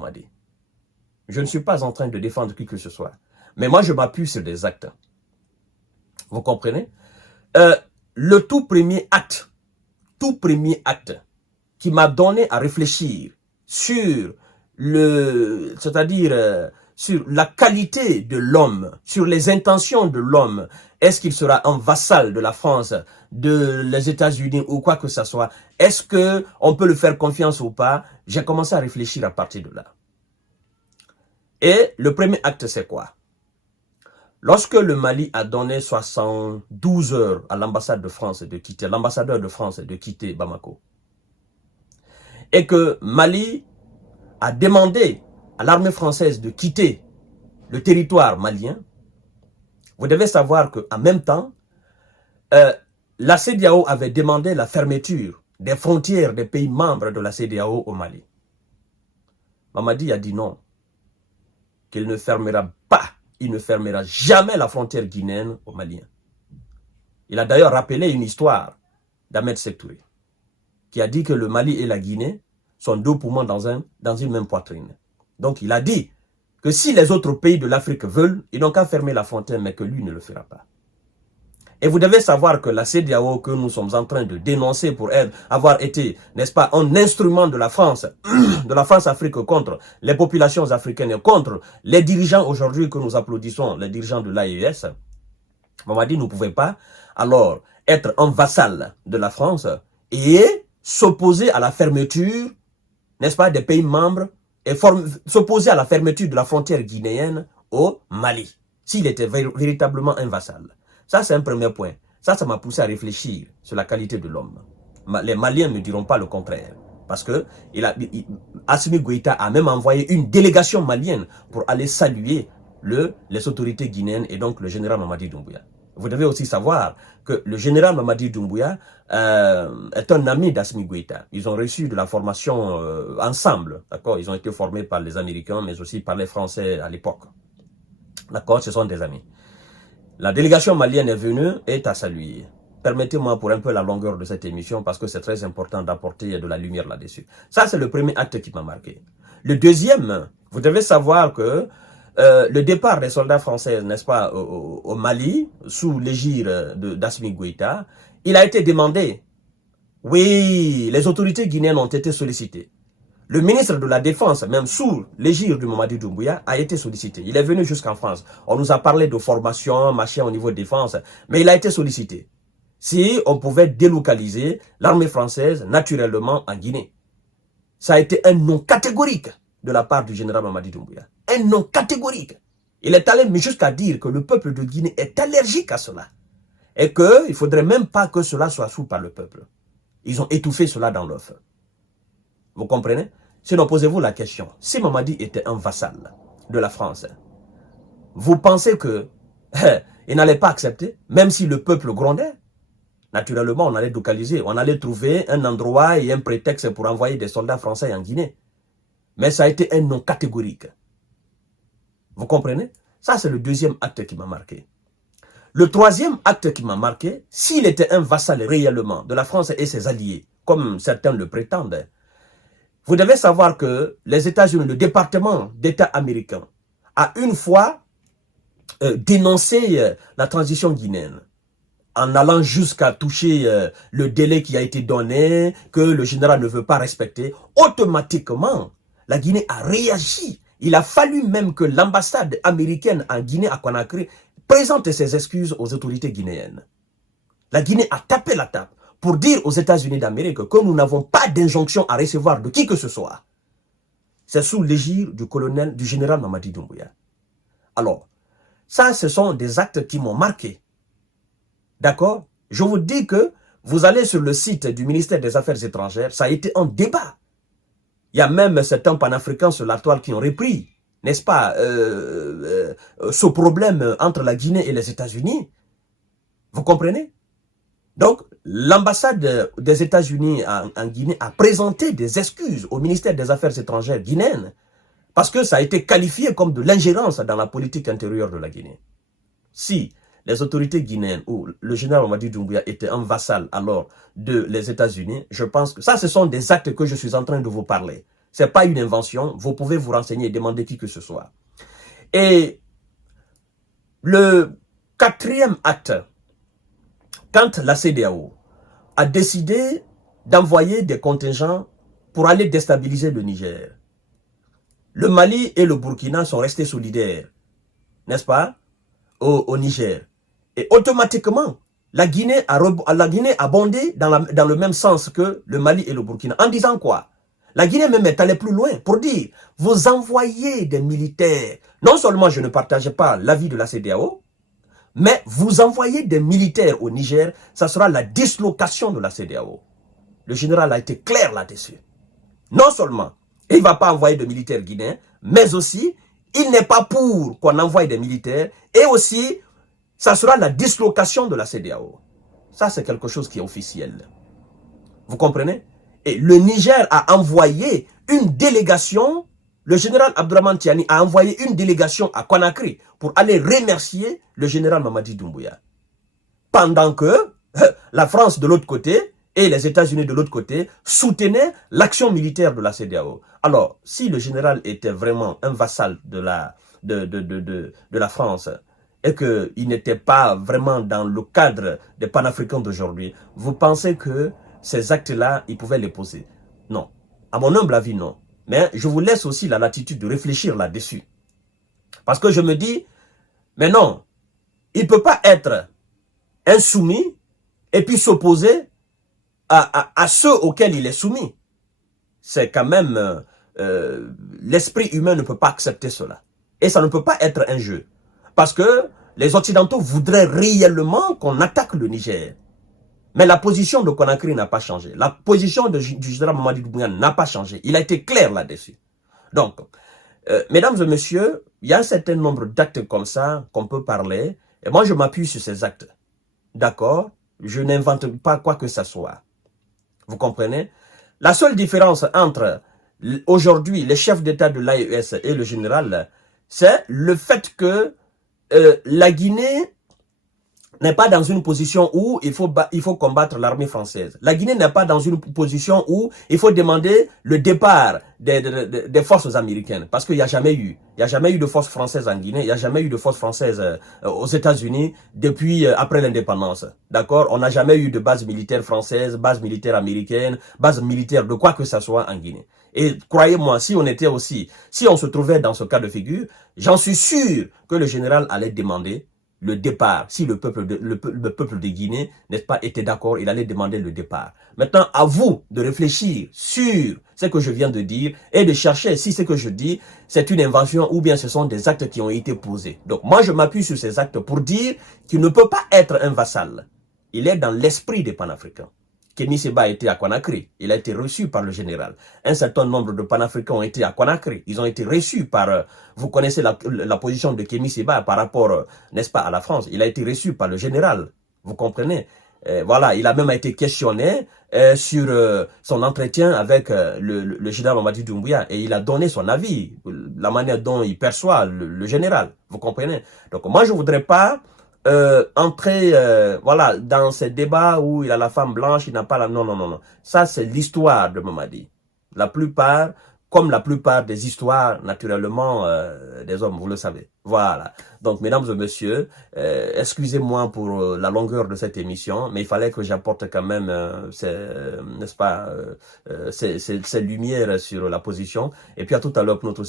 Mamadi. Je ne suis pas en train de défendre qui que ce soit. Mais moi, je m'appuie sur des actes. Vous comprenez? Le tout premier acte qui m'a donné à réfléchir sur c'est-à-dire sur la qualité de l'homme, sur les intentions de l'homme, est-ce qu'il sera un vassal de la France, des États-Unis ou quoi que ce soit, est-ce qu'on peut le faire confiance ou pas? J'ai commencé à réfléchir à partir de là. Et le premier acte, c'est quoi? Lorsque le Mali a donné 72 heures à l'ambassade de France de quitter, l'ambassadeur de France de quitter Bamako, et que Mali a demandé à l'armée française de quitter le territoire malien, vous devez savoir qu'en même temps, la CEDEAO avait demandé la fermeture des frontières des pays membres de la CEDEAO au Mali. Mamadi a dit non, qu'il ne fermera pas, il ne fermera jamais la frontière guinéenne aux Maliens. Il a d'ailleurs rappelé une histoire d'Ahmed Sékou Touré, qui a dit que le Mali et la Guinée sont deux poumons dans une même poitrine. Donc il a dit que si les autres pays de l'Afrique veulent, ils n'ont qu'à fermer la frontière, mais que lui ne le fera pas. Et vous devez savoir que la CEDEAO que nous sommes en train de dénoncer pour avoir été, n'est-ce pas, un instrument de la France Afrique contre les populations africaines et contre les dirigeants aujourd'hui que nous applaudissons, les dirigeants de l'AES, on m'a dit nous ne pouvons pas alors être un vassal de la France et s'opposer à la fermeture, n'est-ce pas, des pays membres et s'opposer à la fermeture de la frontière guinéenne au Mali, s'il était véritablement un vassal. Ça, c'est un premier point. Ça m'a poussé à réfléchir sur la qualité de l'homme. Les Maliens ne diront pas le contraire. Parce que Assimi Goïta a même envoyé une délégation malienne pour aller saluer les autorités guinéennes et donc le général Mamadi Doumbouya. Vous devez aussi savoir que le général Mamadi Doumbouya est un ami d'Assimi Goïta. Ils ont reçu de la formation ensemble. D'accord? Ils ont été formés par les Américains, mais aussi par les Français à l'époque. D'accord? Ce sont des amis. La délégation malienne est venue et est à saluer. Permettez-moi pour un peu la longueur de cette émission parce que c'est très important d'apporter de la lumière là-dessus. Ça, c'est le premier acte qui m'a marqué. Le deuxième, vous devez savoir que le départ des soldats français, n'est-ce pas, au Mali, sous l'égide d'Assimi Goïta, il a été demandé. Oui, les autorités guinéennes ont été sollicitées. Le ministre de la Défense, même sous l'égide de Mamadi Doumbouya, a été sollicité. Il est venu jusqu'en France. On nous a parlé de formation, machin au niveau de défense, mais il a été sollicité. Si on pouvait délocaliser l'armée française naturellement en Guinée. Ça a été un non catégorique de la part du général Mamadi Doumbouya. Un non catégorique. Il est allé jusqu'à dire que le peuple de Guinée est allergique à cela. Et qu'il ne faudrait même pas que cela soit sous par le peuple. Ils ont étouffé cela dans l'œuf. Vous comprenez? Sinon, posez-vous la question. Si Mamadi était un vassal de la France, vous pensez que il n'allait pas accepter, même si le peuple grondait? Naturellement, on allait localiser, on allait trouver un endroit et un prétexte pour envoyer des soldats français en Guinée. Mais ça a été un non catégorique. Vous comprenez? Ça, c'est le deuxième acte qui m'a marqué. Le troisième acte qui m'a marqué, s'il était un vassal réellement de la France et ses alliés, comme certains le prétendent, vous devez savoir que les États-Unis, le département d'État américain, a une fois dénoncé la transition guinéenne, en allant jusqu'à toucher le délai qui a été donné, que le général ne veut pas respecter. Automatiquement, la Guinée a réagi. Il a fallu même que l'ambassade américaine en Guinée à Conakry présente ses excuses aux autorités guinéennes. La Guinée a tapé la table pour dire aux États-Unis d'Amérique que nous n'avons pas d'injonction à recevoir de qui que ce soit. C'est sous l'égide du général Mamadi Doumbouya. Alors, ça, ce sont des actes qui m'ont marqué. D'accord? Je vous dis que vous allez sur le site du ministère des Affaires étrangères, ça a été un débat. Il y a même certains panafricains sur la toile qui ont repris, n'est-ce pas, ce problème entre la Guinée et les États-Unis. Vous comprenez? Donc, l'ambassade des États-Unis en Guinée a présenté des excuses au ministère des Affaires étrangères guinéennes parce que ça a été qualifié comme de l'ingérence dans la politique intérieure de la Guinée. Si les autorités guinéennes ou le général Mamadi Doumbouya était un vassal alors des États-Unis, je pense que ça, ce sont des actes que je suis en train de vous parler. C'est pas une invention. Vous pouvez vous renseigner et demander qui que ce soit. Et le quatrième acte, quand la CEDEAO a décidé d'envoyer des contingents pour aller déstabiliser le Niger, le Mali et le Burkina sont restés solidaires, n'est-ce pas, au Niger. Et automatiquement, la Guinée a bondé dans le même sens que le Mali et le Burkina. En disant quoi? La Guinée même est allée plus loin pour dire, vous envoyez des militaires. Non seulement je ne partage pas l'avis de la CEDEAO, mais vous envoyez des militaires au Niger, ça sera la dislocation de la CEDEAO. Le général a été clair là-dessus. Non seulement, il ne va pas envoyer de militaires guinéens, mais aussi, il n'est pas pour qu'on envoie des militaires, et aussi, ça sera la dislocation de la CEDEAO. Ça, c'est quelque chose qui est officiel. Vous comprenez? Et le Niger a envoyé une délégation, le général Abdourahmane Tiani a envoyé une délégation à Conakry pour aller remercier le général Mamadi Doumbouya. Pendant que la France de l'autre côté et les États-Unis de l'autre côté soutenaient l'action militaire de la CEDEAO. Alors, si le général était vraiment un vassal de la France et qu'il n'était pas vraiment dans le cadre des panafricains d'aujourd'hui, vous pensez que ces actes-là, ils pouvaient les poser? Non. À mon humble avis, non. Mais je vous laisse aussi la latitude de réfléchir là-dessus. Parce que je me dis, mais non, il ne peut pas être insoumis et puis s'opposer à ceux auxquels il est soumis. C'est quand même, l'esprit humain ne peut pas accepter cela. Et ça ne peut pas être un jeu. Parce que les Occidentaux voudraient réellement qu'on attaque le Niger. Mais la position de Conakry n'a pas changé. La position du général Mamadi Doumbouya n'a pas changé. Il a été clair là-dessus. Donc, mesdames et messieurs, il y a un certain nombre d'actes comme ça qu'on peut parler. Et moi, je m'appuie sur ces actes. D'accord? Je n'invente pas quoi que ce soit. Vous comprenez? La seule différence entre aujourd'hui les chefs d'État de l'AES et le général, c'est le fait que la Guinée n'est pas dans une position où il faut combattre l'armée française. La Guinée n'est pas dans une position où il faut demander le départ des forces américaines. Parce qu'il n'y a jamais eu. Il n'y a jamais eu de forces françaises en Guinée. Il n'y a jamais eu de forces françaises aux États-Unis depuis après l'indépendance. D'accord? On n'a jamais eu de base militaire française, base militaire américaine, base militaire de quoi que ce soit en Guinée. Et croyez-moi, si on se trouvait dans ce cas de figure, j'en suis sûr que le général allait demander le départ. Si le peuple de Guinée, n'est-ce pas, était d'accord, il allait demander le départ. Maintenant, à vous de réfléchir sur ce que je viens de dire et de chercher si ce que je dis, c'est une invention ou bien ce sont des actes qui ont été posés. Donc, moi, je m'appuie sur ces actes pour dire qu'il ne peut pas être un vassal. Il est dans l'esprit des panafricains. Kémy Séba a été à Conakry, il a été reçu par le général. Un certain nombre de panafricains ont été à Conakry, ils ont été reçus par, vous connaissez la position de Kémy Séba par rapport, n'est-ce pas, à la France. Il a été reçu par le général, vous comprenez. Voilà, il a même été questionné sur son entretien avec le général Mamadi Doumbouya et il a donné son avis, la manière dont il perçoit le général, vous comprenez. Donc moi je voudrais pas entrer voilà, dans ces débats où il a la femme blanche, il n'a pas la... Non, non, non, non. Ça, c'est l'histoire de Mamadi. La plupart, comme la plupart des histoires, naturellement, des hommes, vous le savez. Voilà. Donc, mesdames et messieurs, excusez-moi pour la longueur de cette émission, mais il fallait que j'apporte quand même, n'est-ce pas, ces lumières sur la position. Et puis, à tout à l'heure pour notre